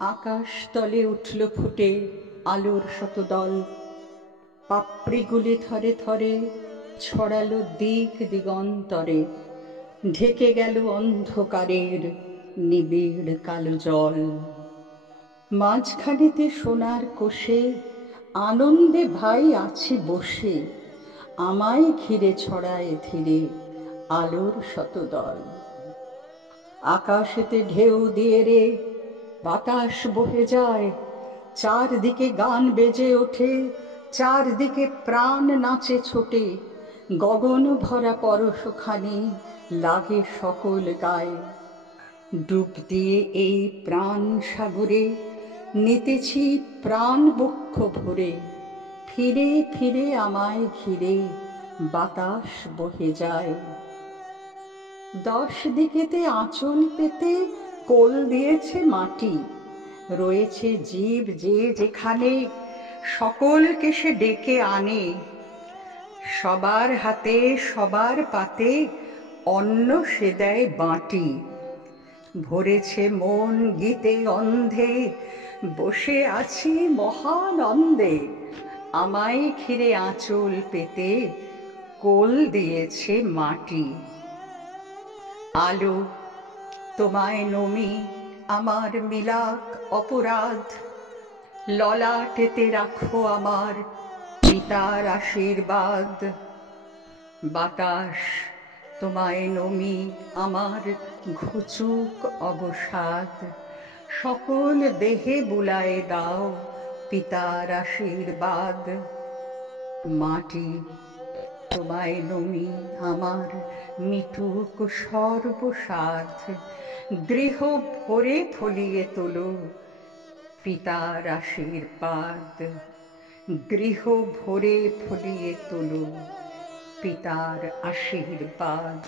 আকাশ তলে উঠল ফুটে আলোর শতদল, পাপড়িগুলি থরে থরে ছড়ালো দিক দিগন্তরে, ঢেকে গেল অন্ধকারের নিবিড় কালো জল। মাঝখানেতে সোনার কোষে আনন্দে ভাই আছে বসে, আমায় ঘিরে ছড়ায় ধীরে আলোর শতদল। আকাশেতে ঢেউ দিয়ে রে বাতাস বহে যায়, চারদিকে গান বেজে ওঠে, চারদিকে প্রাণ নাচে ছোটে, গগন ভরা পরশখানি লাগে সকল গায়ে। ডুব দিয়ে এই প্রাণ সাগরে নিতেছি প্রাণ বক্ষ ভরে, ফিরে ফিরে আমায় ঘিরে বাতাস বহে যায়। 10 দিকেতে আঁচল পেতে কোল দিয়েছে মাটি, রয়েছে জীব যে যেখানে, সকলকে সে ডেকে আনে। সবার হাতে সবার পাতে অন্ন সে দেয় বাঁটি, ভরেছে মন গীতে অন্ধে, বসে আছি মহানন্দে, আমায় ঘিরে আঁচল পেতে কোল দিয়েছে মাটি। আলো তোমায় নমি আমার মিলাক অপরাধ, ললাটেতে রাখো আমার পিতার আশীর্বাদ। বাতাস তোমায় নমি আমার ঘুচুক অবসাদ, সকল দেহে বুলায়ে দাও পিতার আশীর্বাদ। মাটি তোমায় নমি আমার মিটুক সর্বসাধ, গৃহ ভরে ফলিয়ে তোলো পিতার আশীর্বাদ। গৃহ ভরে ফলিয়ে তোলো পিতার আশীর্বাদ।